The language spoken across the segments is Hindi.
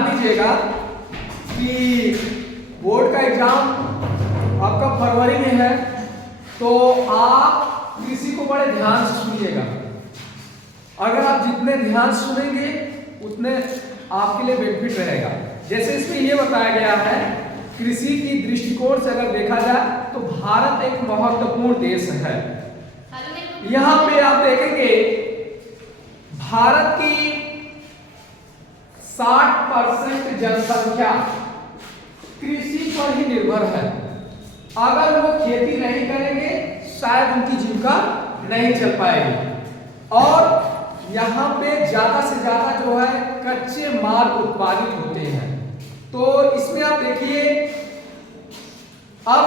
दीजिएगा कि बोर्ड का एग्जाम आपका फरवरी में है, तो आप कृषि को बड़े ध्यान से सुनिएगा। अगर आप जितने ध्यान से सुनेंगे उतने आपके लिए बेनिफिट रहेगा। जैसे इसमें ये बताया गया है, कृषि की दृष्टिकोण से अगर देखा जाए तो भारत एक महत्वपूर्ण देश है। यहाँ पे आप देखेंगे भारत की 60% जनसंख्या कृषि पर ही निर्भर है। अगर वो खेती नहीं करेंगे शायद उनकी जीविका नहीं चल पाएगी। और यहाँ पे ज्यादा से ज्यादा जो है कच्चे माल उत्पादित होते हैं। तो इसमें आप देखिए, अब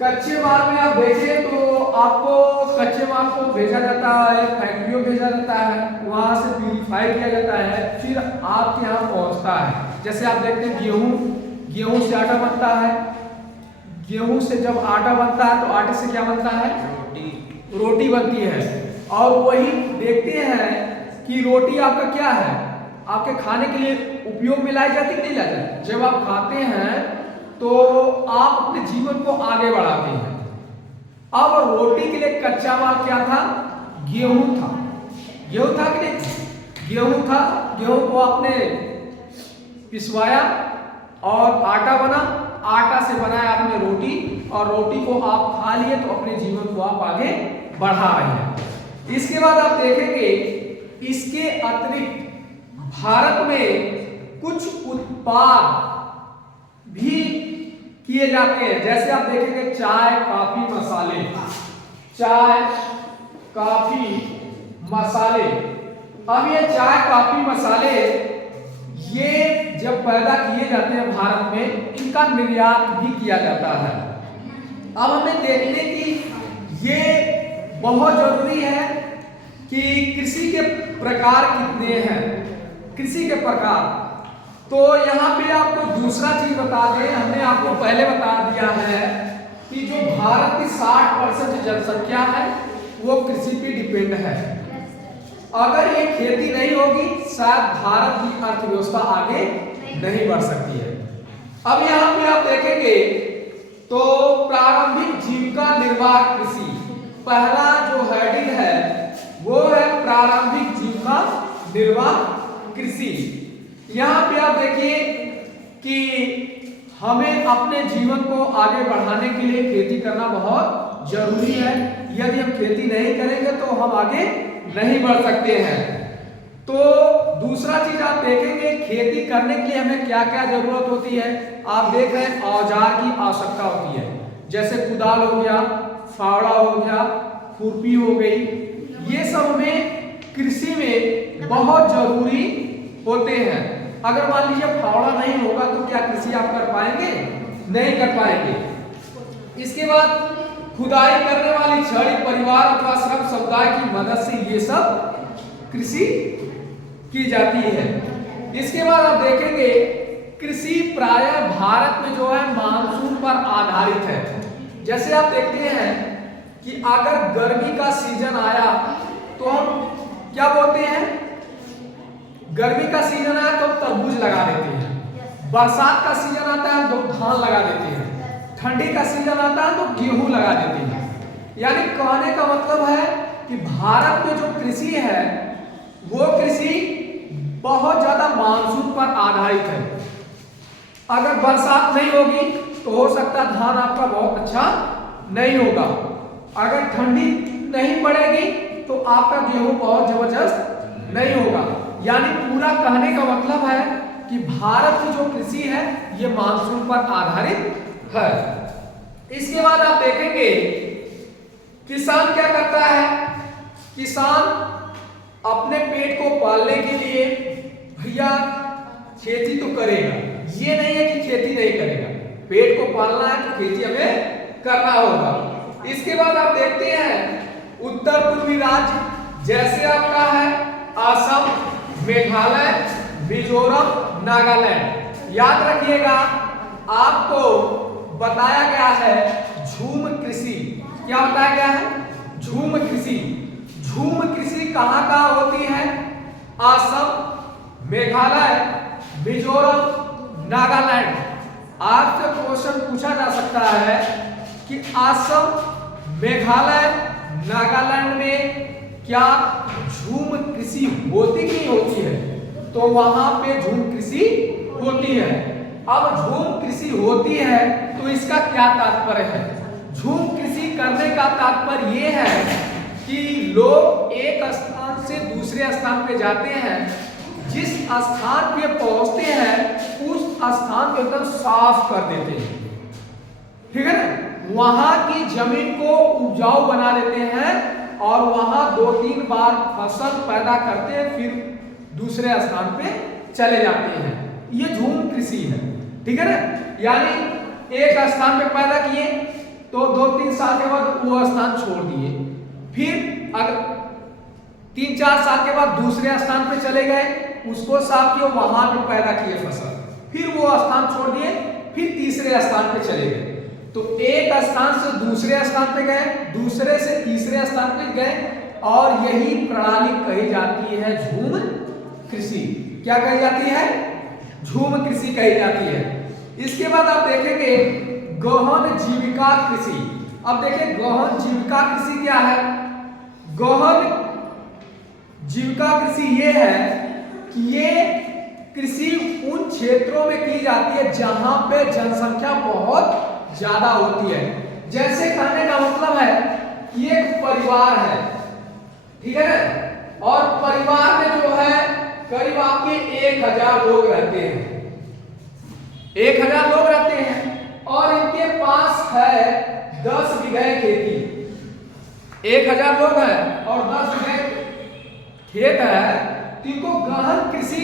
कच्चे माल में आप देखें तो आपको कच्चे माल को भेजा जाता है, फैक्ट्रियों भेजा जाता है, वहां से प्यूरिफाई किया जाता है, फिर आपके यहाँ पहुंचता है। जैसे आप देखते हैं गेहूं से आटा बनता है। गेहूं से जब आटा बनता है तो आटे से क्या बनता है? रोटी बनती है। और वही देखते हैं कि रोटी आपका क्या है, आपके खाने के लिए उपयोग में लाई जाती नहीं लाई जाती। जब आप खाते हैं तो आप अपने जीवन को आगे बढ़ाते हैं। अब रोटी के लिए कच्चा माल क्या था? गेहूं था। गेहूं था कि नहीं? गेहूं था। गेहूं को आपने पिसवाया और आटा बना, आटा से बनाया आपने रोटी, और रोटी को आप खा लिए तो अपने जीवन को आप आगे बढ़ा रहे हैं। इसके बाद आप देखेंगे इसके अतिरिक्त भारत में कुछ उत्पाद भी किए जाते हैं। जैसे आप देखेंगे चाय, काफी, मसाले। चाय, काफी, मसाले। अब ये चाय, काफी, मसाले ये जब पैदा किए जाते हैं भारत में, इनका निर्यात भी किया जाता है। अब हमें देखने की ये बहुत जरूरी है कि कृषि के प्रकार कितने हैं। कृषि के प्रकार तो यहाँ पे आपको दूसरा चीज बता दें, हमने आपको पहले बता दिया है कि जो भारत की 60% जनसंख्या है वो कृषि पे डिपेंड है। अगर ये खेती नहीं होगी शायद भारत की अर्थव्यवस्था आगे नहीं बढ़ सकती है। अब यहाँ पे आप देखेंगे तो प्रारंभिक जीविका निर्वाह कृषि, पहला जो हेडिंग है वो है प्रारंभिक जीविका निर्वाह कृषि। यहाँ पे आप देखिए कि हमें अपने जीवन को आगे बढ़ाने के लिए खेती करना बहुत जरूरी है। यदि हम खेती नहीं करेंगे तो हम आगे नहीं बढ़ सकते हैं। तो दूसरा चीज आप देखेंगे खेती करने के लिए हमें क्या क्या जरूरत होती है। आप देख रहे हैं औजार की आवश्यकता होती है। जैसे कुदाल हो गया, फावड़ा हो गया, खुरपी हो गई, ये सब हमें कृषि में बहुत जरूरी होते हैं। अगर मान लीजिए फावड़ा नहीं होगा तो क्या कृषि आप कर पाएंगे? नहीं कर पाएंगे। इसके बाद खुदाई करने वाली छड़ी परिवार अथवा श्रम समुदाय की मदद से ये सब कृषि की जाती है। इसके बाद आप देखेंगे कृषि प्रायः भारत में जो है मानसून पर आधारित है। जैसे आप देखते हैं कि अगर गर्मी का सीजन आया तो हम क्या बोलते हैं? गर्मी का सीजन आया तो तरबूज लगा देते हैं। बरसात का सीजन आता है तो धान लगा देते हैं। ठंडी का सीजन आता है तो गेहूं लगा देते हैं। यानी कहने का मतलब है कि भारत में जो कृषि है वो कृषि बहुत ज्यादा मानसून पर आधारित है। अगर बरसात नहीं होगी तो हो सकता है धान आपका बहुत अच्छा नहीं होगा। अगर ठंडी नहीं पड़ेगी तो आपका गेहूं बहुत जबरदस्त नहीं होगा। यानी पूरा कहने का मतलब है कि भारत की जो कृषि है ये मानसून पर आधारित है। इसके बाद आप देखेंगे किसान क्या करता है। किसान अपने पेट को पालने के लिए भैया खेती तो करेगा, ये नहीं है कि खेती नहीं करेगा। पेट को पालना है तो खेती हमें करना होगा। इसके बाद आप देखते हैं उत्तर पूर्वी राज्य जैसे आपका है असम, मेघालय, मिजोरम, नागालैंड। याद रखिएगा आपको बताया गया है झूम कृषि। क्या बताया गया है? झूम कृषि। झूम कृषि कहां कहां होती है? असम, मेघालय, मिजोरम, नागालैंड। आपसे क्वेश्चन पूछा जा सकता है कि असम, मेघालय, नागालैंड में क्या झूम कृषि होती कि नहीं होती है? तो वहां पे झूम कृषि होती है। अब झूम कृषि होती है तो इसका क्या तात्पर्य है? झूम कृषि करने का तात्पर्य ये है कि लोग एक स्थान से दूसरे स्थान पे जाते हैं, जिस स्थान पे पहुंचते हैं उस स्थान को एकदम साफ कर देते हैं, ठीक है ना। वहां की जमीन को उपजाऊ बना देते हैं और वहां 2-3 बार फसल पैदा करते हैं, फिर दूसरे स्थान पे चले जाते हैं। ये झूम कृषि है, ठीक है ना। यानी एक स्थान पे पैदा किए तो 2-3 साल के बाद वो स्थान छोड़ दिए, फिर अगर 3-4 साल के बाद दूसरे स्थान पे चले गए, उसको साफ किए, वहां पे पैदा किए फसल, फिर वो स्थान छोड़ दिए, फिर तीसरे स्थान पे चले गए। तो एक स्थान से दूसरे स्थान पे गए, दूसरे से तीसरे स्थान पे गए, और यही प्रणाली कही जाती है झूम कृषि। क्या कही जाती है? झूम कृषि कही जाती है। इसके बाद आप देखेंगे गहन जीविका कृषि। अब देखिए गहन जीविका कृषि क्या है? गहन जीविका कृषि ये है कि ये कृषि उन क्षेत्रों में की जाती है जहां पे जनसंख्या बहुत ज्यादा होती है। जैसे कहने का मतलब है कि एक परिवार है, ठीक है ना, और परिवार में जो है करीब आपके 1000 लोग रहते हैं, 1000 लोग रहते हैं, और इनके पास है 10 बीघे खेती। 1000 लोग हैं और 10 बीघे खेत है, तो इनको गहन कृषि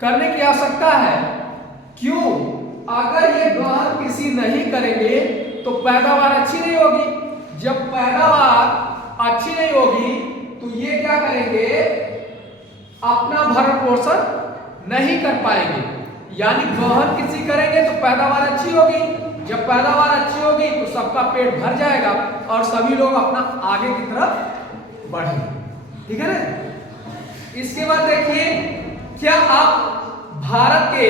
करने की आवश्यकता है। क्यों? अगर ये गहन कृषि नहीं करेंगे तो पैदावार अच्छी नहीं होगी। जब पैदावार अच्छी नहीं होगी तो ये क्या करेंगे? अपना भरण पोषण नहीं कर पाएंगे। यानी गहन कृषि करेंगे तो पैदावार अच्छी होगी, जब पैदावार अच्छी होगी तो सबका पेट भर जाएगा और सभी लोग अपना आगे की तरफ बढ़ेंगे, ठीक है ना। इसके बाद देखिए, क्या आप भारत के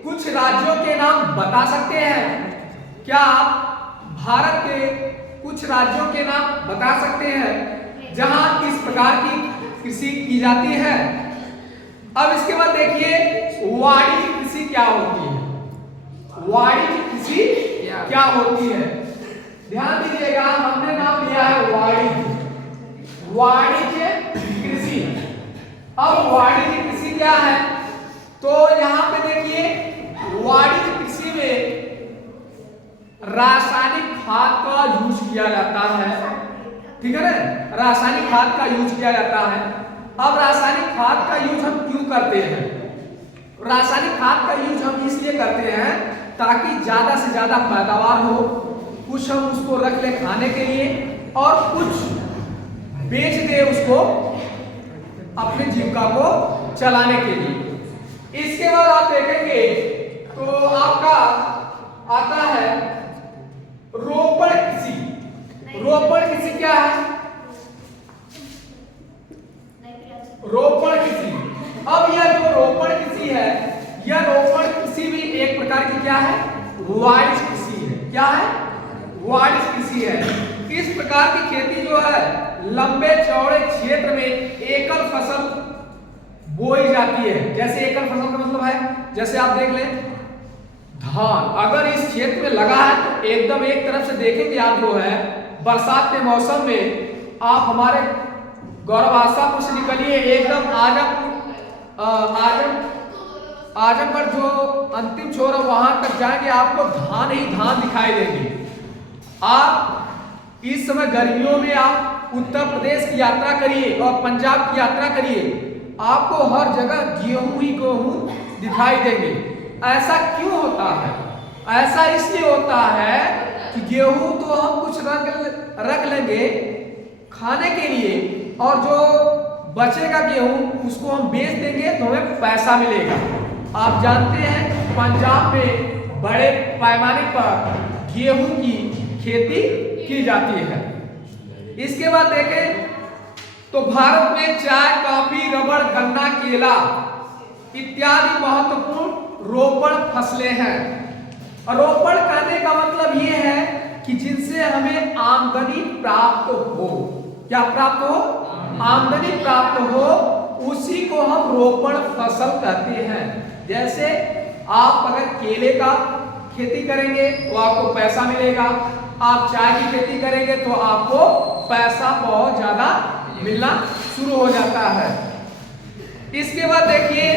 कुछ राज्यों के नाम बता सकते हैं? क्या आप भारत के कुछ राज्यों के नाम बता सकते हैं जहां इस प्रकार की कृषि की जाती है? अब इसके बाद देखिए वाणिज्य कृषि क्या होती है। वाणिज्य कृषि क्या होती है? ध्यान दीजिएगा, हमने नाम लिया है वाणिज्य कृषि। अब वाणिज्य कृषि क्या है? तो यहां पे देखिए वाणिज्य कृषि में रासायनिक खाद का यूज किया जाता है, ठीक है ना। रासायनिक खाद का यूज किया जाता है। अब रासायनिक खाद का यूज हम क्यों करते हैं? रासायनिक खाद का यूज हम इसलिए करते हैं ताकि ज्यादा से ज्यादा पैदावार हो, कुछ हम उसको रख ले खाने के लिए और कुछ बेच दे उसको अपने जीविका को चलाने के लिए। इसके बाद आप देखेंगे तो आपका आता है रोपण कृषि। रोपण कृषि क्या है? रोपण कृषि। अब यह जो रोपण कृषि है, यह रोपण कृषि भी एक प्रकार की क्या है? वाणिज्य कृषि है। क्या है? वाणिज्य कृषि है। इस प्रकार की खेती जो है लंबे चौड़े क्षेत्र में एकल फसल बोई जाती है। जैसे एकल फसल का मतलब है, जैसे आप देख लें धान अगर इस क्षेत्र में लगा है तो एकदम एक तरफ से देखेंगे आप जो है बरसात के मौसम में आप हमारे गौरवाशापुर से निकलिए एकदम आजमगढ़ जो अंतिम छोर है वहां तक जाएंगे, आपको धान ही धान दिखाई देंगे। आप इस समय गर्मियों में आप उत्तर प्रदेश की यात्रा करिए और पंजाब की यात्रा करिए, आपको हर जगह गेहूं ही गेहूं दिखाई देंगे। ऐसा क्यों होता है? ऐसा इसलिए होता है कि गेहूं तो हम कुछ रख लेंगे खाने के लिए और जो बचेगा गेहूं उसको हम बेच देंगे तो हमें पैसा मिलेगा। आप जानते हैं पंजाब में बड़े पैमाने पर गेहूं की खेती की जाती है। इसके बाद देखें तो भारत में चाय, कॉफी, रबड़, गन्ना, केला इत्यादि महत्वपूर्ण रोपण फसलें हैं। रोपण कहने का मतलब ये है कि जिनसे हमें आमदनी प्राप्त हो। क्या प्राप्त हो? आमदनी प्राप्त हो, उसी को हम रोपण फसल कहते हैं। जैसे आप अगर केले का खेती करेंगे तो आपको पैसा मिलेगा, आप चाय की खेती करेंगे तो आपको पैसा बहुत ज्यादा मिलना शुरू हो जाता है। इसके बाद देखिए,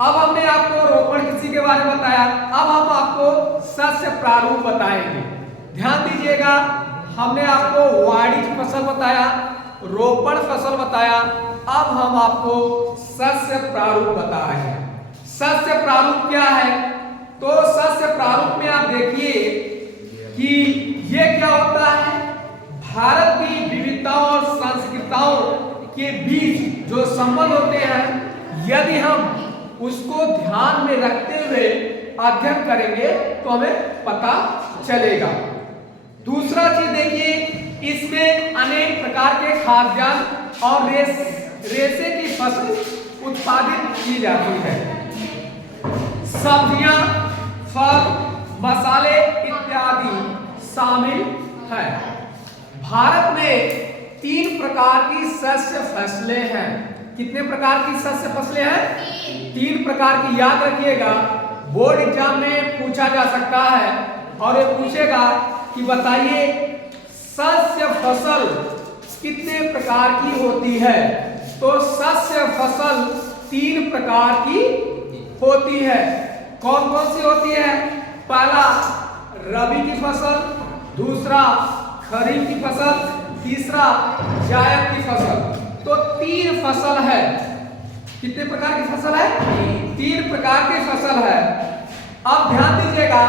अब हमने आपको रोपण कृषि के बारे में बताया, अब हम आपको शस्य प्रारूप बताएंगे। ध्यान दीजिएगा, हमने आपको वाणिज्य फसल बताया, रोपण फसल बताया, अब हम आपको शस्य प्रारूप बता रहे हैं। शस्य प्रारूप क्या है? तो शस्य प्रारूप में आप देखिए कि ये क्या होता है, भारत की विविधताओं और संस्कृतियों के बीच जो संबंध होते हैं, यदि हम उसको ध्यान में रखते हुए अध्ययन करेंगे तो हमें पता चलेगा। दूसरा चीज देखिए, इसमें अनेक प्रकार के खाद्यान्न और रेशे की फसल उत्पादित की जाती है। सब्जियां, फल, मसाले इत्यादि शामिल है। भारत में 3 प्रकार की शस्य फसलें हैं। कितने प्रकार की शस्य फसलें हैं? 3 प्रकार की। याद रखिएगा, बोर्ड एग्जाम में पूछा जा सकता है और ये पूछेगा कि बताइए शस्य फसल कितने प्रकार की होती है। तो शस्य फसल 3 प्रकार की होती है। कौन कौन सी होती है? पहला रबी की फसल, दूसरा खरीफ की फसल, तीसरा जायद की फसल। तो 3 फसल है। कितने प्रकार की फसल है? 3 प्रकार की फसल है। अब ध्यान दीजिएगा,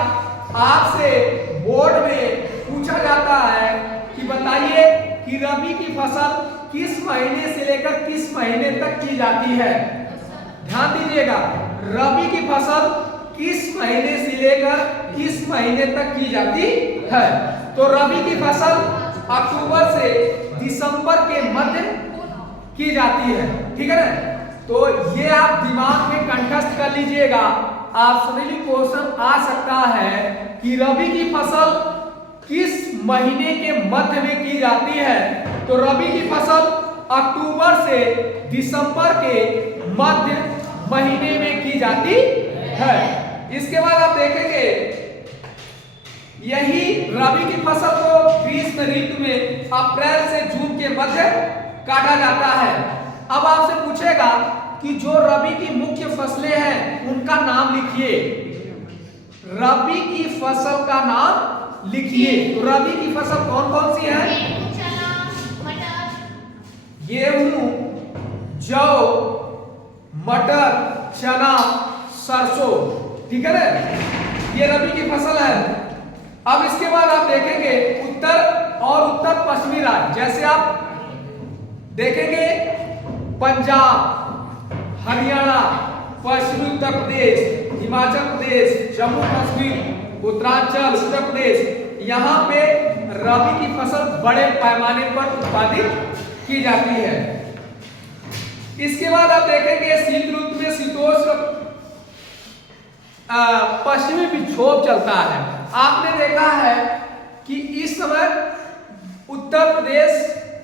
आपसे बोर्ड में पूछा जाता है कि बताइए कि रबी की फसल किस महीने से लेकर किस महीने तक की जाती है। ध्यान दीजिएगा, रबी की फसल किस महीने से लेकर किस महीने तक की जाती है। तो रबी की फसल अक्टूबर से दिसंबर के मध्य की जाती है। ठीक है ना? तो ये आप दिमाग में कंठस्थ कर लीजिएगा। ऑप्शनली क्वेश्चन आ सकता है कि रबी की फसल किस महीने के मध्य में की जाती है। तो रबी की फसल अक्टूबर से दिसंबर के मध्य महीने में की जाती है। इसके बाद आप देखेंगे, यही रबी की फसल को ग्रीष्म ऋतु में अप्रैल से जून के मध्य काटा जाता है। अब आपसे पूछेगा कि जो रबी की मुख्य फसलें हैं उनका नाम लिखिए। रबी की फसल का नाम लिखिए। तो रबी की फसल कौन कौन सी है? गेहूं, जौ, मटर, चना, सरसों। ठीक है ना? ये रबी की फसल है। अब इसके बाद आप देखेंगे उत्तर और उत्तर पश्चिमी राज्य, जैसे आप देखेंगे पंजाब, हरियाणा, पश्चिमी उत्तर प्रदेश, हिमाचल प्रदेश, जम्मू कश्मीर, उत्तरांचल, उत्तर प्रदेश, यहाँ पे रबी की फसल बड़े पैमाने पर उत्पादित की जाती है। इसके बाद आप देखेंगे शीत ऋतु में शीतोष्ण पश्चिमी विक्षोभ चलता है। आपने देखा है कि इस समय उत्तर प्रदेश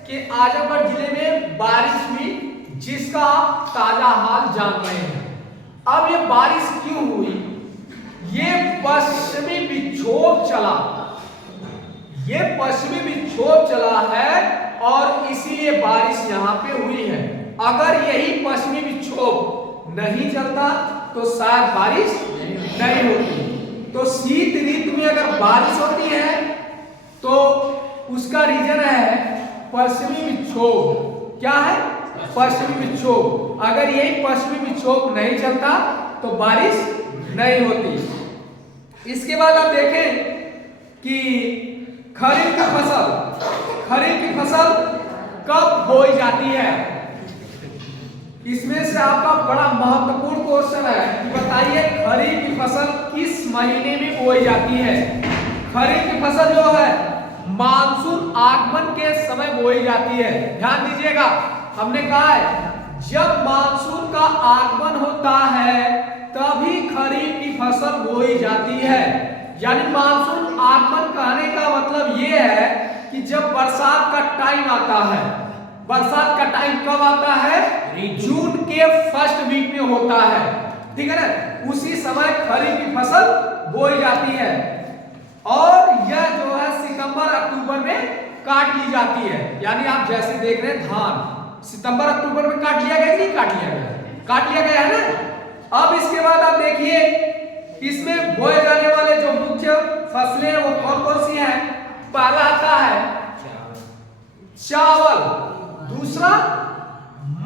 के आजमगढ़ जिले में बारिश हुई, जिसका आप ताजा हाल जान रहे हैं। अब ये बारिश क्यों हुई? ये पश्चिमी विक्षोभ चला, ये पश्चिमी विक्षोभ चला है और इसीलिए बारिश यहाँ पे हुई है। अगर यही पश्चिमी विक्षोभ नहीं चलता तो शायद बारिश नहीं होती। तो शीत ऋतु में अगर बारिश होती है तो उसका रीजन है पश्चिमी विक्षोभ। क्या है? पश्चिमी विक्षोभ। अगर यही पश्चिमी विक्षोभ नहीं चलता तो बारिश नहीं होती। इसके बाद आप देखें कि खरीफ की फसल कब बोई जाती है। इसमें से आपका बड़ा महत्वपूर्ण क्वेश्चन है कि बताइए खरीफ की फसल किस महीने में बोई जाती है। खरीफ की फसल जो है मानसून आगमन के समय बोई जाती है। ध्यान दीजिएगा, हमने कहा है जब मानसून का आगमन होता है फसल बोई जाती है। यानी मानसून आगमन कहने का मतलब ये है कि जब बरसात का टाइम आता है। बरसात का टाइम कब आता है? जून के फर्स्ट वीक में होता है, ठीक है ना। उसी समय खरीफ की फसल बोई जाती है और यह जो है सितंबर अक्टूबर में काट ली जाती है। यानी आप जैसे देख रहे हैं धान सितंबर अक्टूबर में काट लिया गया, नहीं काट लिया गया? काट लिया गया है ना। अब इसके बाद आप देखिए इसमें बोए जाने वाले जो मुख्य फसलें वो कौन कौन सी हैं? पहला आता है चावल, दूसरा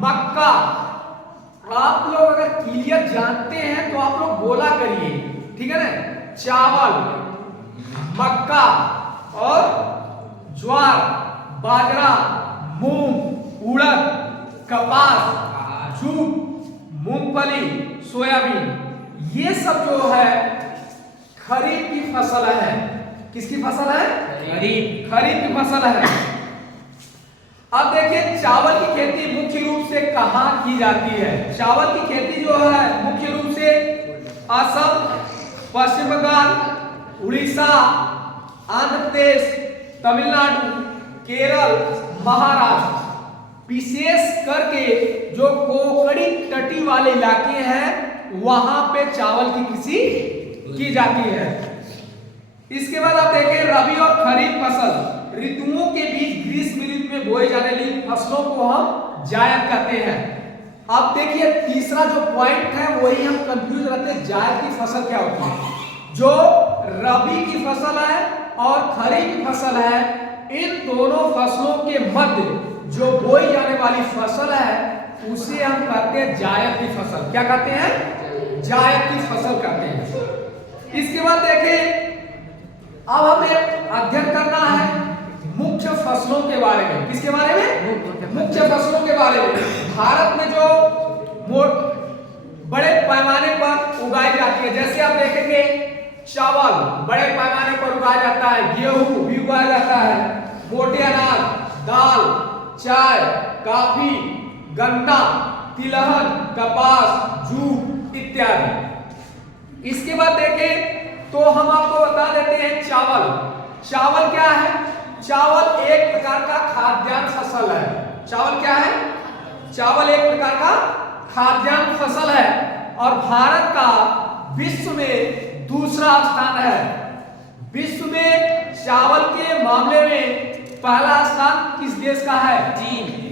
मक्का। आप लोग अगर क्लियर जानते हैं तो आप लोग बोला करिए, ठीक है ना। चावल, मक्का और ज्वार, बाजरा, मूंग, उड़द, कपास, जूट, मूंगफली, सोयाबीन, ये सब जो है खरीफ की फसल है। किसकी फसल है? खरीफ की फसल है। अब देखिए चावल की खेती मुख्य रूप से कहां की जाती है? चावल की खेती जो है मुख्य रूप से असम, पश्चिम बंगाल, उड़ीसा, आंध्र प्रदेश, तमिलनाडु, केरल, महाराष्ट्र, विशेष करके जो कोकड़ी तटी वाले इलाके हैं वहां पे चावल की कृषि की जाती है। इसके बाद आप देखें रबी और खरीफ फसल ऋतुओं के बीच ग्रीष्म ऋतु में बोए जाने वाली फसलों को हम जायद कहते हैं। अब देखिए तीसरा जो पॉइंट है वही हम कंफ्यूज रहते हैं, जायद की फसल क्या होती है? जो रबी की फसल है और खरीफ की फसल है, इन दोनों फसलों के मध्य जो बोई जाने वाली फसल है उसे हम कहते हैं जायद की फसल। क्या कहते हैं? जायद की फसल कहते हैं। इसके बाद देखें अब हमें अध्ययन करना है मुख्य फसलों के बारे में। किसके बारे में? मुख्य फसलों के बारे में। भारत में जो बड़े पैमाने पर उगाई जाती है, जैसे आप देखेंगे चावल बड़े पैमाने पर उगाया जाता है, गेहूं भी उगाया जाता है, मोटे अनाज, दाल, चाय, कॉफी, गन्ना, तिलहन, कपास, जूट इत्यादि। इसके बाद देखें तो हम आपको बता देते हैं चावल। चावल क्या है? चावल एक प्रकार का खाद्यान्न फसल है। चावल क्या है? चावल एक प्रकार का खाद्यान्न फसल है और भारत का विश्व में दूसरा स्थान है। विश्व में चावल के मामले में पहला स्थान किस देश का है?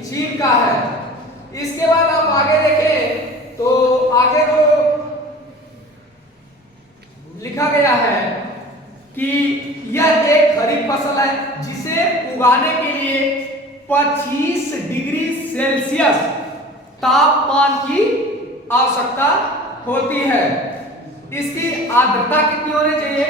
चीन का है। इसके बाद आप आगे देखें तो आगे तो लिखा गया है कि यह एक खरीफ फसल है जिसे उगाने के लिए 25 डिग्री सेल्सियस तापमान की आवश्यकता होती है। इसकी आर्द्रता कितनी होनी चाहिए?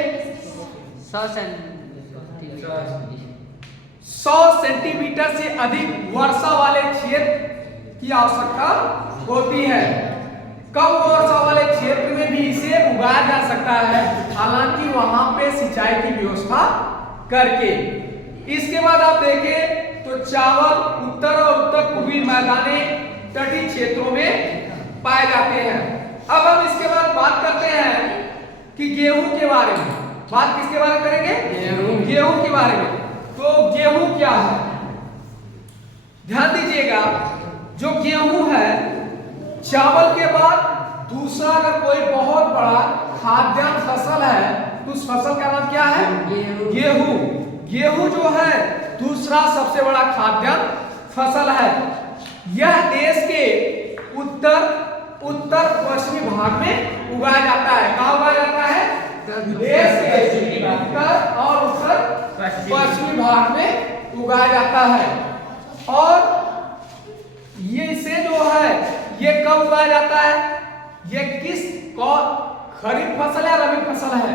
100 सेंटीमीटर से अधिक वर्षा वाले क्षेत्र की आवश्यकता होती है। कम वर्षा वाले क्षेत्र में भी इसे उगाया जा सकता है, हालांकि वहां पे सिंचाई की व्यवस्था करके। इसके बाद आप देखें तो चावल उत्तर और उत्तर पूर्वी मैदानी तटीय क्षेत्रों में पाए जाते हैं। अब हम इसके बाद बात करते हैं कि गेहूं के बारे में। बात किसके बारे में करेंगे? गेहूं के बारे में। तो गेहूं क्या है? ध्यान दीजिएगा, जो गेहूं है चावल के बाद दूसरा अगर कोई बहुत बड़ा खाद्यान्न फसल है तो उस फसल का नाम क्या है? गेहूं। गेहूं जो है दूसरा सबसे बड़ा खाद्यान्न फसल है। यह देश के उत्तर पश्चिमी भाग में उगाया जाता है। कहाँ उगाया जाता है? देश के उत्तर और उत्तर पश्चिमी भाग में उगाया जाता है। और ये इसे जो है ये कब उगाया जाता है? ये खरीफ फसल है, रबी फसल है?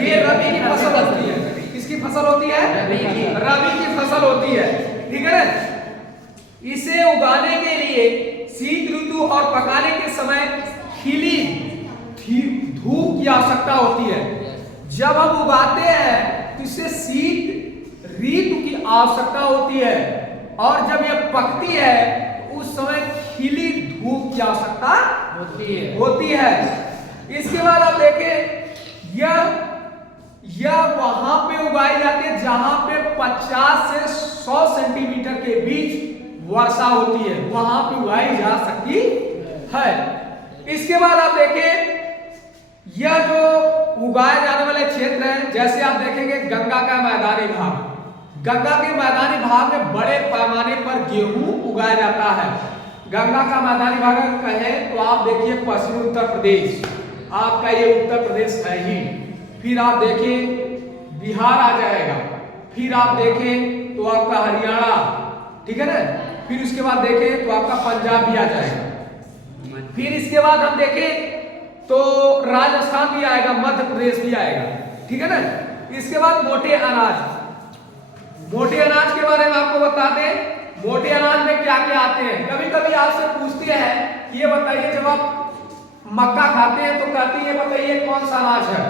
ये रबी की फसल होती है। किसकी फसल होती है? रबी की फसल होती है, ठीक है ना। इसे उगाने के लिए शीत ऋतु और पकाने के समय खिली धूप की आवश्यकता होती है। जब हम उगाते हैं तो इसे शीत ऋतु की आवश्यकता होती है और जब ये पकती है उस समय खिली धूप की आवश्यकता होती है। इसके बाद आप देखें यह वहां पे उगाई जाती है जहां पे 50 से 100 सेंटीमीटर के बीच वर्षा होती है, वहां पे उगाई जा सकती है। इसके बाद आप देखें यह जो उगाए जाने वाले क्षेत्र हैं, जैसे आप देखेंगे गंगा का मैदानी भाग, गंगा के मैदानी भाग में बड़े पैमाने पर गेहूं उगाया जाता है। गंगा का मैदानी भाग कहें तो आप देखिए पश्चिमी उत्तर प्रदेश, आपका ये उत्तर प्रदेश है ही, फिर आप देखें बिहार आ जाएगा, फिर आप देखें तो आपका हरियाणा, ठीक है ना, फिर उसके बाद देखें तो आपका पंजाब भी आ जाएगा, फिर इसके बाद हम देखें तो राजस्थान भी आएगा, मध्य प्रदेश भी आएगा, ठीक है ना। इसके बाद मोटे अनाज, मोटे अनाज के बारे में आपको बता दें, मोटे अनाज में क्या क्या आते हैं। कभी कभी आपसे पूछते हैं कि ये बताइए जब आप मक्का खाते हैं तो कहते हैं ये बताइए कौन सा अनाज है,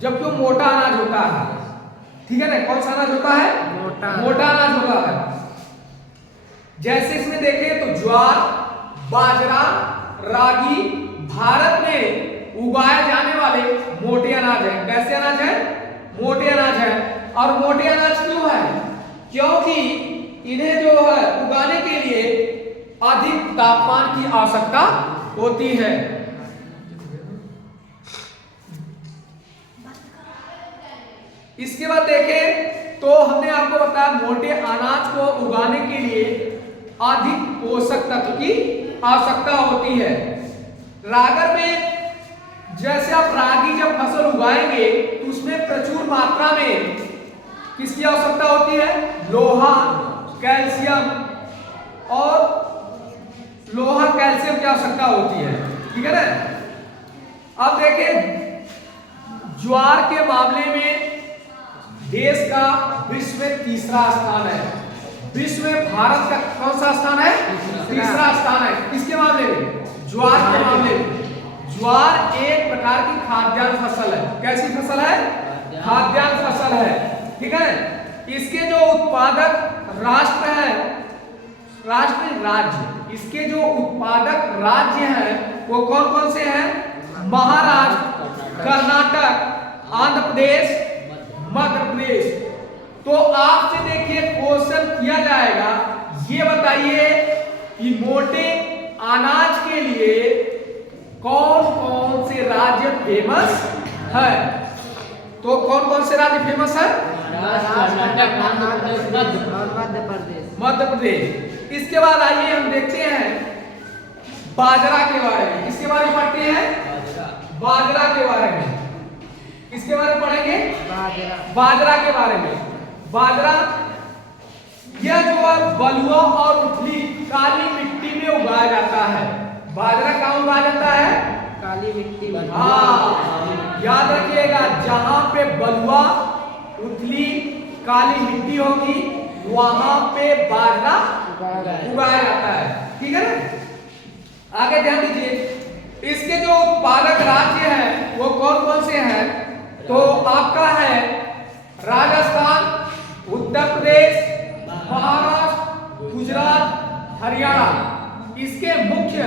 जबकि वो मोटा अनाज होता है, ठीक है ना। कौन सा अनाज होता है? मोटा अनाज होता है। जैसे इसमें देखें तो ज्वार, बाजरा, रागी भारत में उगाए जाने वाले मोटे अनाज है। कैसे अनाज है? मोटे अनाज है। और मोटे अनाज क्यों है? क्योंकि इन्हें जो है उगाने के लिए अधिक तापमान की आवश्यकता होती है। इसके बाद देखें तो हमने आपको बताया मोटे अनाज को उगाने के लिए अधिक पोषक तत्व की आवश्यकता होती है। रागर में जैसे आप रागी जब फसल उगाएंगे तो उसमें प्रचुर मात्रा में किसकी आवश्यकता होती है? लोहा, कैल्शियम और लोहा कैल्शियम की आवश्यकता होती है, ठीक है ना। अब देखें ज्वार के मामले में देश का विश्व में तीसरा स्थान है। विश्व में भारत का कौन सा स्थान है? तीसरा स्थान है। किसके मामले में? ज्वार के मामले में। ज्वार एक प्रकार की खाद्यान्न फसल है। कैसी फसल है? खाद्यान्न फसल है, ठीक है। इसके जो उत्पादक राष्ट्र है, राष्ट्र राज्य, इसके जो उत्पादक राज्य हैं वो कौन कौन से हैं? महाराष्ट्र, कर्नाटक, आंध्र प्रदेश, मध्य प्रदेश। तो आपसे देखिए क्वेश्चन किया जाएगा, ये बताइए कि मोटे अनाज के लिए कौन कौन से राज्य फेमस है? तो कौन कौन से राज्य फेमस है? मध्य प्रदेश। इसके बाद आइए हम देखते हैं बाजरा के बारे में। किसके बारे में पढ़ते हैं? बाजरा के बारे में। किसके बारे में पढ़ेंगे? बाजरा के बारे में। बाजरा यह जो है बलुआ और उथली काली मिट्टी में उगाया जाता है। बाजरा कहाँ उगाया जाता है? काली मिट्टी में। हाँ, याद रखिएगा, जहां पे बलुआ, उथली, काली मिट्टी होगी वहां पे बाजरा उगाया जाता है, ठीक है ना। आगे ध्यान दीजिए, इसके जो उत्पादक राज्य हैं वो कौन कौन से हैं? तो आपका है राजस्थान, उत्तर प्रदेश, महाराष्ट्र, गुजरात, हरियाणा इसके मुख्य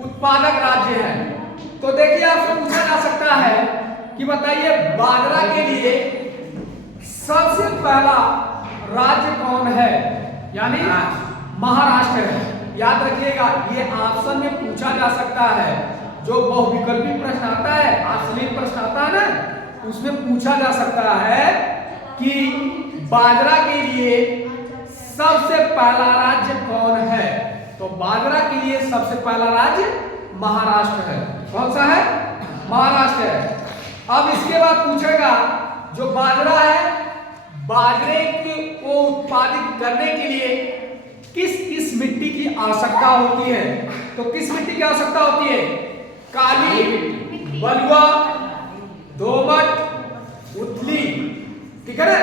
उत्पादक राज्य हैं। तो देखिए आपसे पूछा जा सकता है कि बताइए बाजरा के लिए सबसे पहला राज्य कौन है? यानी महाराष्ट्र है। याद रखिएगा, ये ऑप्शन में पूछा जा सकता है। जो बहुविकल्पी प्रश्न आता है, अश्लील प्रश्न आता है ना, उसमें पूछा जा सकता है कि बाजरा के लिए सबसे पहला राज्य कौन है? तो बाजरा के लिए सबसे पहला राज्य महाराष्ट्र है। कौन सा है? महाराष्ट्र है। अब इसके बाद पूछेगा जो बाजरा है, बाजरे को उत्पादित करने के लिए किस किस मिट्टी की आवश्यकता होती है? तो किस मिट्टी की आवश्यकता होती है? काली, बलुआ, दोमट, उथली, ठीक है ना।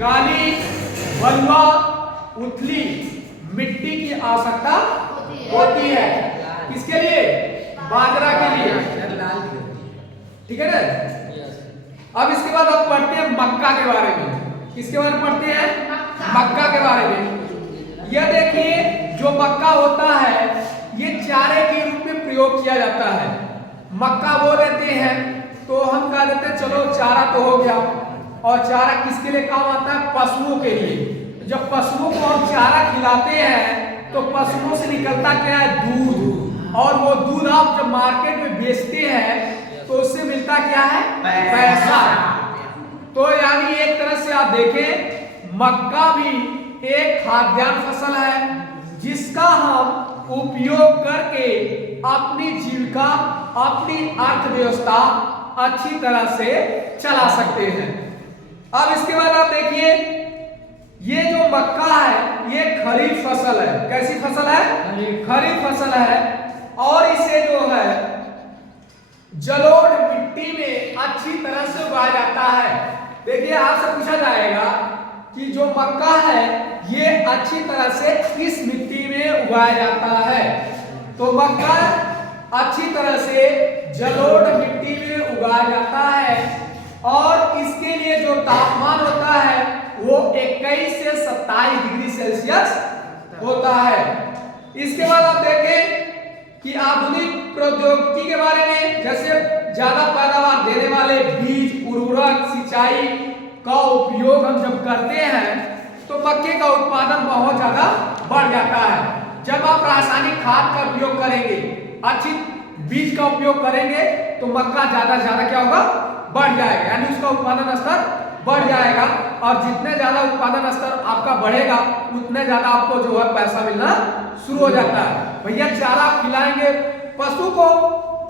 काली, बलुआ, उथली मिट्टी की आवश्यकता होती है। किसके लिए? बाजरा के लिए, ठीक है ना। अब इसके बाद आप पढ़ते हैं मक्का के बारे में। किसके बारे में पढ़ते हैं? मक्का के बारे में। यह देखिए जो मक्का होता है ये चारे के रूप में प्रयोग किया जाता है। मक्का बो देते हैं तो हम कह देते हैं चलो चारा तो हो गया, और चारा किसके लिए काम आता है? पशुओं के लिए। जब पशुओं को हम चारा खिलाते हैं तो पशुओं से निकलता क्या है? दूध, और वो दूध आप जब मार्केट में बेचते हैं तो उससे मिलता क्या है? पैसा। तो यानी एक तरह से आप देखें मक्का भी एक खाद्यान्न फसल है जिसका हम उपयोग करके अपनी जीविका, अपनी अर्थव्यवस्था अच्छी तरह से चला सकते हैं। अब इसके बाद आप देखिए ये जो मक्का है ये खरीफ फसल है। कैसी फसल है? खरीफ फसल है, और इसे जो है जलोढ़ मिट्टी में अच्छी तरह से उगाया जाता है। देखिए आपसे पूछा जाएगा कि जो मक्का है ये अच्छी तरह से किस मिट्टी में उगाया जाता है? तो मक्का अच्छी तरह से जलोढ़ मिट्टी में उगाया जाता है, और इसके लिए जो तापमान होता है वो 21 से 27 डिग्री सेल्सियस होता है। इसके बाद आप देखें कि आधुनिक प्रौद्योगिकी के बारे में, जैसे ज्यादा पैदावार देने वाले बीज, उर्वरक, सिंचाई का उपयोग हम जब करते हैं तो मक्के का उत्पादन बहुत ज्यादा बढ़ जाता है। जब आप रासायनिक खाद का उपयोग करेंगे, अच्छी बीज का उपयोग करेंगे तो मक्का ज्यादा क्या होगा? बढ़ जाएगा, यानी उसका उत्पादन स्तर बढ़ जाएगा, और जितने ज्यादा उत्पादन स्तर आपका बढ़ेगा उतने ज्यादा आपको जो है पैसा मिलना शुरू हो जाता है। भैया चारा आप खिलाएंगे पशु को,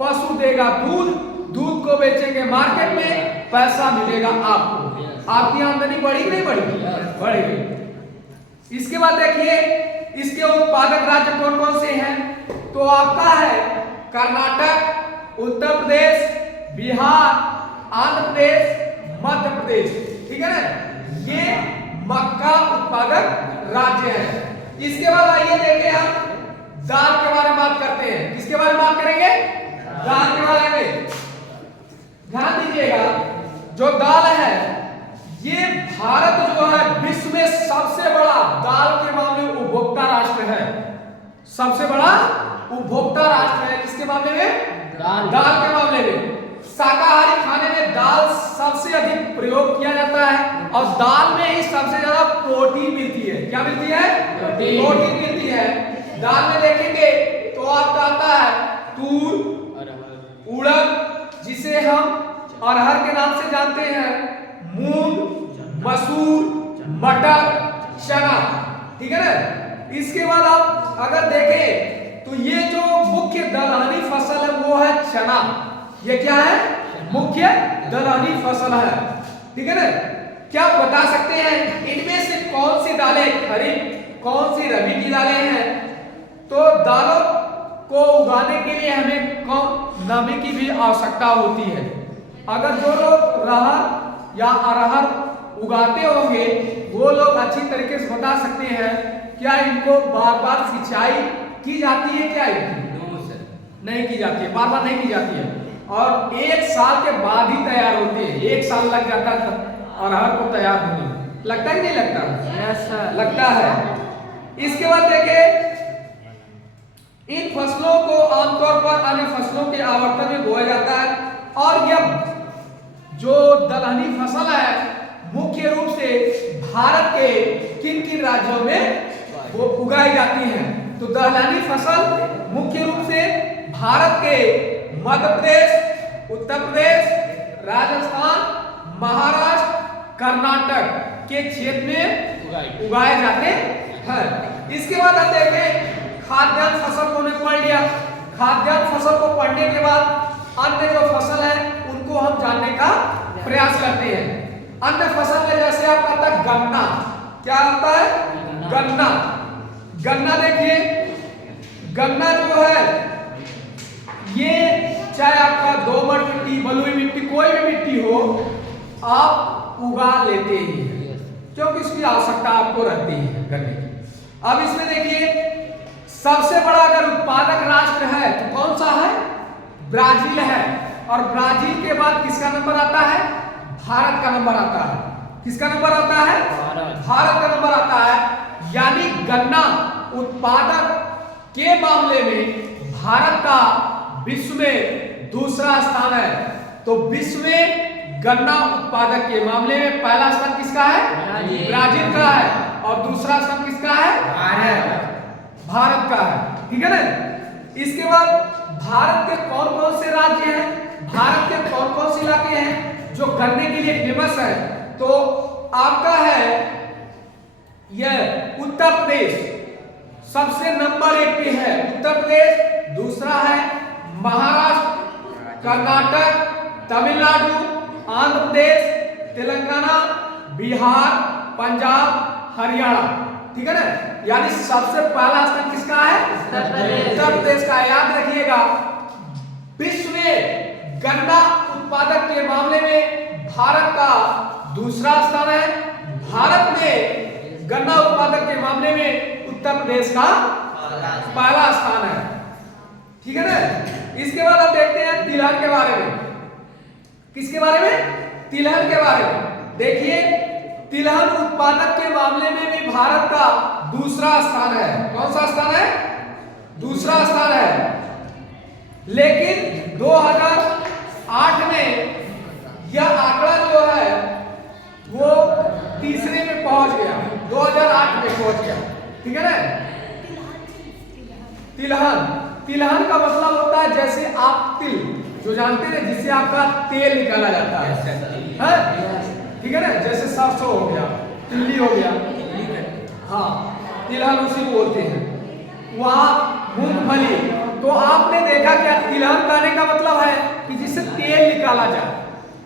पशु देगा दूध, दूध को बेचेंगे मार्केट में, पैसा मिलेगा आपको। आपकी आमदनी बढ़ी नहीं बढ़ी? बढ़ेगी। इसके बाद देखिए इसके उत्पादक राज्य कौन कौन से हैं? तो आपका है कर्नाटक, उत्तर प्रदेश, बिहार, आंध्र प्रदेश, मध्य प्रदेश। ठीक है ना, ये मक्का उत्पादक राज्य है। इसके बाद आइए देखें हम दाल के बारे में बात करते हैं। किसके बारे में बात करेंगे? दाल के बारे में। ध्यान दीजिएगा जो दाल है ये भारत जो है विश्व में सबसे बड़ा दाल के मामले में उपभोक्ता राष्ट्र है। सबसे बड़ा उपभोक्ता राष्ट्र है किसके मामले में? दाल के मामले में। शाकाहारी खाने में दाल सबसे अधिक प्रयोग किया जाता है, और दाल में ही सबसे ज्यादा प्रोटीन मिलती है। क्या मिलती है? प्रोटीन मिलती है। दाल में देखेंगे तो आपका आता है तूर, उड़द जिसे हम अरहर के नाम से जानते हैं, मूंग, मसूर, मटर, चना। ठीक है ना। इसके बाद आप अगर देखें तो ये जो मुख्य दलहनी फसल है वो है चना। ये क्या है? मुख्य दलहनी फसल है। ठीक है ना। क्या आप बता सकते हैं इनमें से कौन सी दालें खरीफ, कौन सी रबी की दालें हैं? तो दालों को उगाने के लिए हमें कम नमी की भी आवश्यकता होती है। अगर जो लोग रहर या अरहर उगाते होंगे वो लोग अच्छी तरीके से बता सकते हैं क्या इनको बार बार सिंचाई की जाती है? क्या नहीं की जाती है, बार बार नहीं की जाती है, और 1 साल के बाद ही तैयार होते हैं। 1 साल लग जाता है अरहर को तैयार होने में। लगता है कि नहीं लगता? yes, लगता है। इसके बाद देखें इन फसलों को आमतौर पर अन्य फसलों के आवर्तन में बोया जाता है, और यह जो दलहनी फसल है मुख्य रूप से भारत के किन किन राज्यों में वो उगाई जाती है? तो दलहनी फसल मुख्य रूप से भारत के मध्य प्रदेश, उत्तर प्रदेश, राजस्थान, महाराष्ट्र, कर्नाटक के क्षेत्र में उगाए जाते हैं। इसके बाद हम देखें खाद्यान्न फसल को हमने पढ़ लिया। खाद्यान्न फसल को पढ़ने के बाद अन्य जो फसल है उनको हम जानने का प्रयास करते हैं। अन्य फसल में जैसे आपका आता है गन्ना। क्या आता है? गन्ना। गन्ना देखिए गन्ना जो है ये चाहे आपका दोमट मिट्टी, बलुई मिट्टी, कोई भी मिट्टी हो आप उगा लेते हैं क्योंकि इसकी आवश्यकता आपको रहती है गन्ने की। अब इसमें देखिए सबसे बड़ा अगर उत्पादक राष्ट्र है तो कौन सा है? ब्राजील है, और ब्राजील के बाद किसका नंबर आता है? भारत का नंबर आता है। किसका नंबर आता है? भारत का नंबर आता है। यानी गन्ना उत्पादक के मामले में भारत का विश्व में दूसरा स्थान है। तो विश्व में गन्ना उत्पादक के मामले में पहला स्थान किसका है? ब्राजील का है। और दूसरा स्थान किसका है? भारत का है। ठीक है ना। इसके बाद भारत के कौन कौन से राज्य हैं, भारत के कौन कौन से इलाके हैं जो गन्ने के लिए फेमस है? तो आपका है यह उत्तर प्रदेश सबसे नंबर 1 पे है, उत्तर प्रदेश। दूसरा है महाराष्ट्र, कर्नाटक, तमिलनाडु, आंध्र प्रदेश, तेलंगाना, बिहार, पंजाब, हरियाणा। ठीक है ना। यानी सबसे पहला स्थान किसका है? उत्तर प्रदेश का। याद रखिएगा, विश्व में गन्ना उत्पादक के मामले में भारत का दूसरा स्थान है। भारत में गन्ना उत्पादक के मामले में उत्तर प्रदेश का पहला स्थान है। ठीक है ना। इसके बाद आप देखते हैं तिलहन के बारे में। किसके बारे में? तिलहन के बारे में। देखिए, तिलहन उत्पादक के मामले में भी भारत का दूसरा स्थान है। कौन सा स्थान है? दूसरा स्थान है। लेकिन 2008 में यह आंकड़ा जो है वो तीसरे में पहुंच गया, 2008 में पहुंच गया। ठीक है ना। तिलहन का मतलब होता है जैसे आप तिल जो जानते हैं, जिससे आपका तेल निकाला जाता है। ठीक है ना। जैसे सरसों हो गया, तिल्ली हो गया, हाँ, तिलहन उसी को बोलते हैं। वहाँ मूंगफली, तो आपने देखा क्या तिलहन कहने का मतलब है कि जिससे तेल निकाला जाए।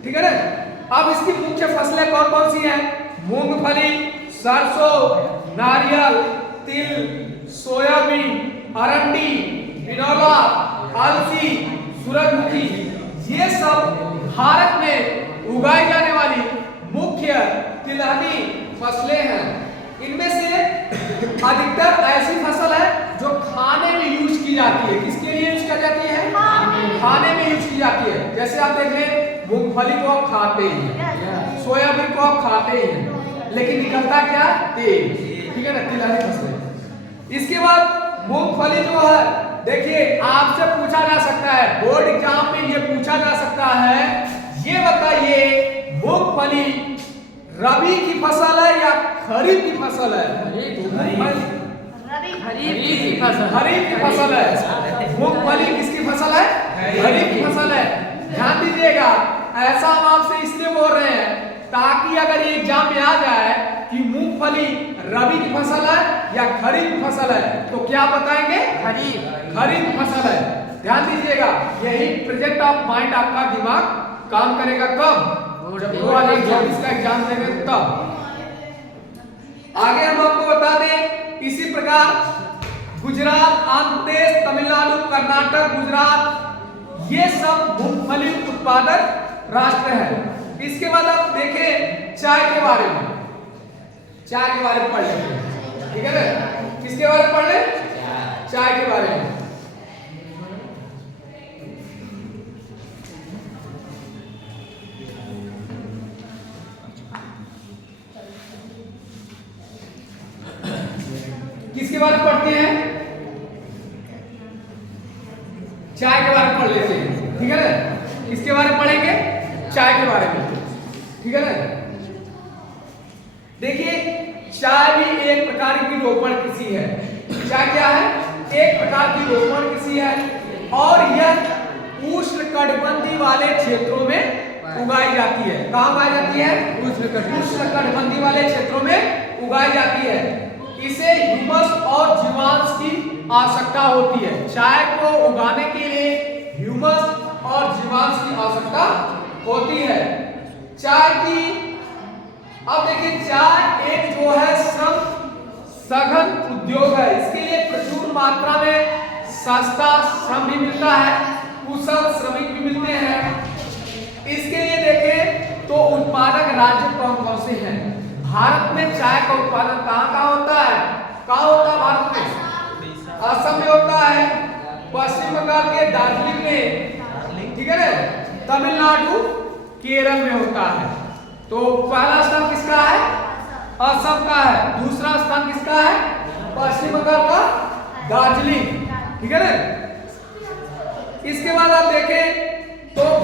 ठीक है ना। अब इसकी मुख्य फसलें कौन कौन सी हैं? मूंगफली, सरसों, नारियल, तिल, सोयाबीन, अरंडी, बिनौला, अलसी, सूरजमुखी, ये सब भारत में उगाई जाने वाली मुख्य तिलहनी फसलें हैं। इनमें से अधिकतर ऐसी फसल है जो खाने में यूज की जाती है। किसके लिए यूज की जाती है? खाने में यूज की जाती है। जैसे आप देख लें, मूंगफली को आप खाते ही हैं, सोयाबीन को आप खाते ही हैं, लेकिन निकलता क्या? तेल। ठीक है ना। तिलहनी फसलें। इसके बाद मूंगफली जो है, देखिए आपसे पूछा जा सकता है, बोर्ड एग्जाम में ये पूछा जा सकता है, ये बताइए मूंगफली रबी की फसल है या खरीफ की फसल है? खरीफ की फसल है। मूंगफली किसकी फसल है? खरीफ की फसल है। ध्यान दीजिएगा, ऐसा हम आपसे इसलिए बोल रहे हैं ताकि अगर ये एग्जाम में आ जाए कि मूंगफली रबी की फसल है या खरीफ की फसल है, तो क्या बताएंगे? खरीफ की फसल है। ध्यान दीजिएगा, यही प्रेजेंट ऑफ माइंड आपका दिमाग काम करेगा कब? जब 2024 का एग्जाम देंगे तब। आगे हम आपको बता दें, इसी प्रकार गुजरात, आंध्र प्रदेश, तमिलनाडु, कर्नाटक, गुजरात, ये सब मूंगफली उत्पादक राष्ट्र है। इसके बाद आप देखें चाय के बारे में। चाय के बारे में पढ़ लेते। ठीक है ना। किसके बारे में पढ़ ले? चाय के बारे में। किसके बारे में पढ़ते हैं? चाय के बारे में पढ़ लेते हैं। ठीक है ना। किसके बारे में पढ़ेंगे? चाय के बारे में। ठीक है ना। देखिए, चाय भी एक प्रकार की रोपण कृषि है। चाय क्या है? एक प्रकार की रोपण कृषि है और यह उष्णकटिबंधीय वाले क्षेत्रों में उगाई जाती है। कहाँ उगाई जाती है? उष्णकटिबंधीय वाले क्षेत्रों में उगाई जाती है। इसे ह्यूमस और जीवांश की आवश्यकता होती है। चाय को उगाने के लिए ह्यूमस और जीवांश की आवश्यकता होती है। चाय की, अब देखिए, चाय एक जो है सघन उद्योग है। इसके लिए प्रचुर मात्रा में सस्ता श्रम भी मिलता है, कुशल श्रमिक भी मिलते हैं। इसके लिए देखें तो उत्पादक राज्य कौन कौन से हैं? भारत में चाय का उत्पादन कहाँ होता है? कहाँ होता है भारत में? असम में होता है, पश्चिम बंगाल के दार्जिलिंग में, ठीक है ना, तमिलनाडु, केरल में होता है। तो पहला स्थान किसका है? असम का है। दूसरा स्थान किसका है? पश्चिम बंगाल का दार्जिलिंग। ठीक है ना। इसके बाद आप देखें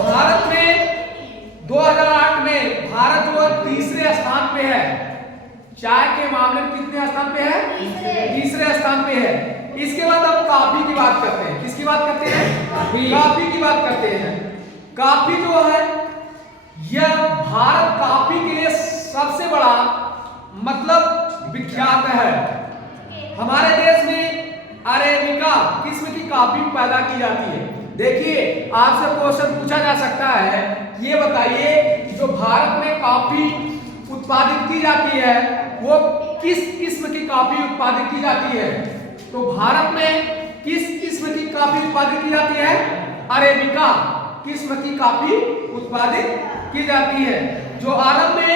भारत में 2008 में भारत जो तीसरे स्थान पे है, चाय के मामले में कितने स्थान पे है? तीसरे स्थान पे है। इसके बाद हम कॉफी की बात करते हैं। किसकी बात करते हैं? कॉफी की बात करते हैं। कॉफी जो है यह भारत कॉफी के लिए सबसे बड़ा मतलब विख्यात है। हमारे देश में अरेबिका किस्म की कॉफी पैदा की जाती है। देखिए आपसे क्वेश्चन पूछा जा सकता है, ये बताइए जो भारत में कॉफी उत्पादित की जाती है वो किस किस्म की कॉफी उत्पादित की जाती है? तो भारत में किस किस्म की कॉफी उत्पादित की जाती है? अरेबिका किस्म की कॉफी उत्पादित की जाती है। जो आरंभ में,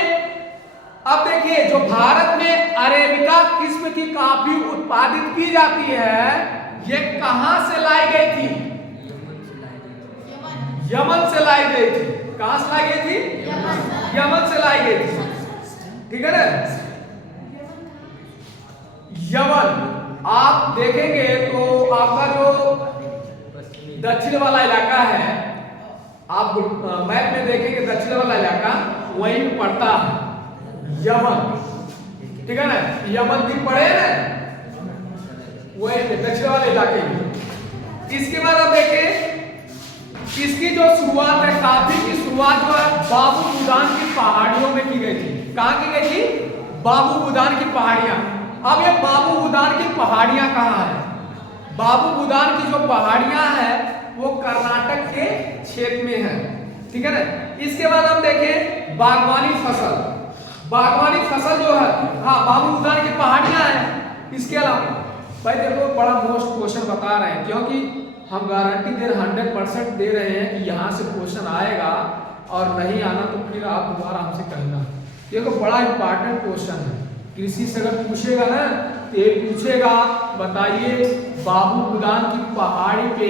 अब देखिए जो भारत में अरेबिका किस्म की कॉफी उत्पादित की जाती है ये कहां से लाई गई थी? यमन से लाई गई थी। कहां से लाई गई थी? यमन से लाई गई थी। ठीक है ना? यमन आप देखेंगे तो आपका जो दक्षिण वाला इलाका है, आप मैप में देखेंगे दक्षिण वाला इलाका वहीं पड़ता है यमन। ठीक है ना? यमन द्वीप पड़े है ना, वही दक्षिण वाले इलाके में। इसके बाद आप देखें इसकी जो शुरुआत है, कॉफी की शुरुआत जो है बाबू बुदान की पहाड़ियों में की गई थी। कहां की गई थी? बाबू बुदान की पहाड़ियां। अब ये बाबू बुदान की पहाड़ियां कहां है? बाबू बुदान की जो पहाड़ियां हैं वो कर्नाटक के क्षेत्र में है। ठीक है ना? इसके बाद हम देखें बागवानी फसल। बागवानी फसल जो है, हाँ बाबू बुदान की पहाड़ियां हैं। इसके अलावा भाई देखो बड़ा मोस्ट क्वेश्चन बता रहे हैं, क्योंकि हम गारंटी दे 100% दे रहे हैं कि यहाँ से क्वेश्चन आएगा और नहीं आना तो फिर आप दोबारा हमसे कहना। देखो बड़ा इंपॉर्टेंट क्वेश्चन है, कृषि से अगर पूछेगा ना तो ये पूछेगा बताइए बाबू बुदान की पहाड़ी पे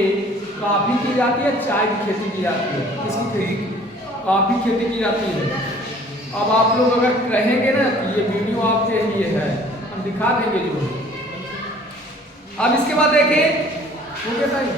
कॉफी की जाती है, चाय की खेती की जाती है? किसकी खेती? कॉफी खेती की जाती है। अब आप लोग अगर कहेंगे ना कि ये वीडियो आपके लिए है, हम दिखा देंगे जो। अब इसके बाद देखें हो गया टाइम।